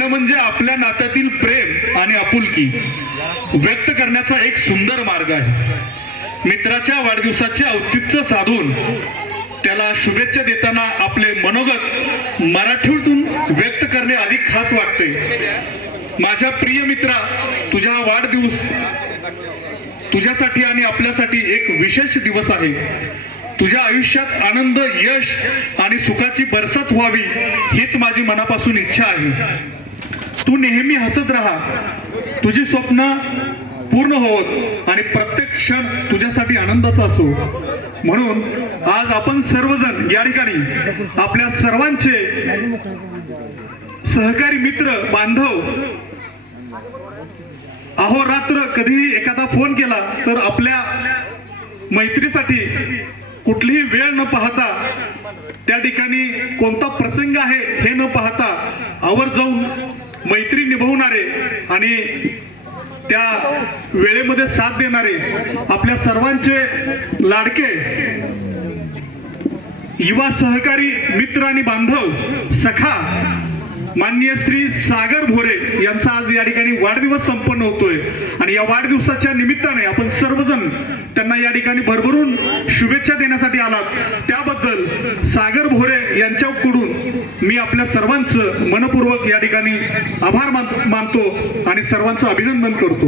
लिहिणं म्हणजे आपल्या नात्यातील प्रेम आणि आपुलकी. व्यक्त करण्याचा एक सुंदर मार्ग आहे. मित्राच्या वाढदिवसाचे औचित्य साधून त्याला शुभेच्छा देताना आपले मनोगत मराठीतून व्यक्त करणे अधिक खास वाटते. माझ्या प्रिय मित्रा तुझा वाढदिवस तुझ्यासाठी आणि आपल्यासाठी एक विशेष दिवस आहे. तुझ्या आयुष्यात आनंद यश आणि सुखाची बरसात व्हावी हीच माझी मनापासून इच्छा आहे. तू नेहमी हसत राहा. तुझी स्वप्न पूर्ण होत आणि प्रत्येक क्षण तुझ्यासाठी आनंदाचा असो. म्हणून आज आपण सर्वजण या ठिकाणी आपल्या सर्वांचे सहकारी मित्र बांधव अहोरात्र कधीही एखादा फोन केला तर आपल्या मैत्रीसाठी कुठलीही वेळ न पाहता त्या ठिकाणी कोणता प्रसंग आहे हे न पाहता आवर जाऊन मैत्री निभवणारे आणि त्या वेळेमध्ये साथ देणारे आपल्या सर्वांचे लाडके युवा सहकारी मित्र आणि बांधव सखा माननीय श्री सागर भोरे यांचा आज या ठिकाणी वाढदिवस संपन्न होतोय. आणि या वाढदिवसाच्या निमित्ताने आपण सर्वजण त्यांना या ठिकाणी भरभरून शुभेच्छा देण्यासाठी आलात. त्याबद्दल सागर भोरे यांच्याकडून मी आपल्या सर्वांचं मनपूर्वक या ठिकाणी आभार मान- मानतो आणि सर्वांचं अभिनंदन करतो.